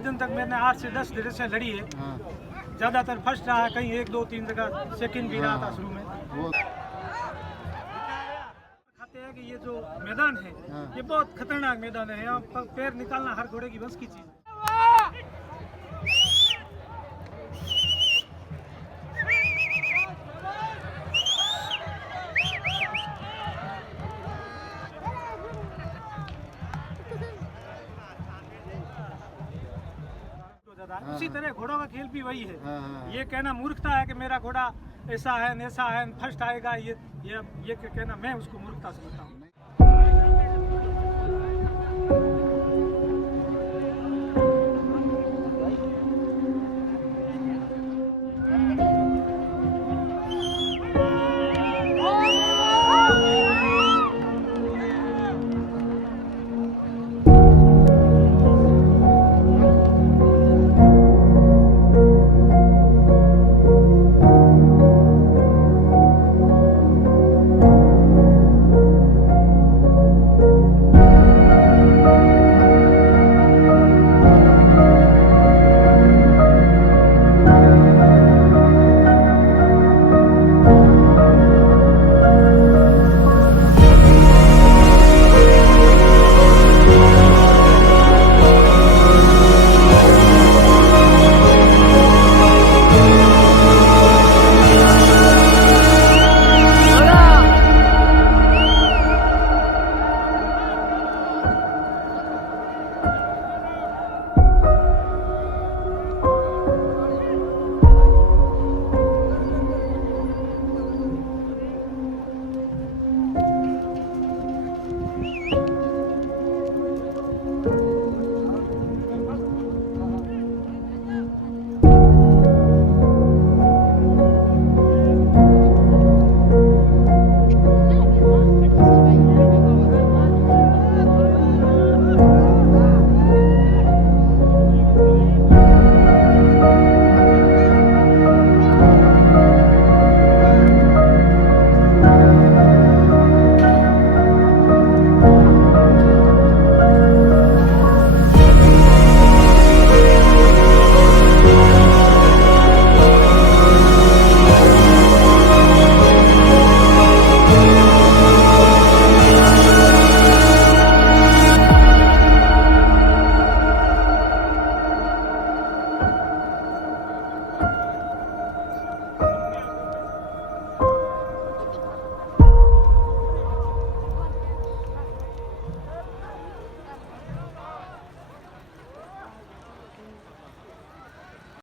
दिन तक मैंने 8 से 10 रेसें लड़ी है। हाँ ज्यादातर फर्स्ट रहा है, कहीं 1 2 3 जगह सेकंड भी रहा था शुरू में। वो खाते हैं कि ये जो मैदान है हाँ। ये बहुत खतरनाक मैदान है। यहाँ पर पैर निकालना हर घोड़े की बस की चीज है। उसी तरह घोड़ों का खेल भी वही है। हाँ। ये कहना मूर्खता है कि मेरा घोड़ा ऐसा है फर्स्ट आएगा, ये कहना मैं उसको मूर्खता समझता हूँ।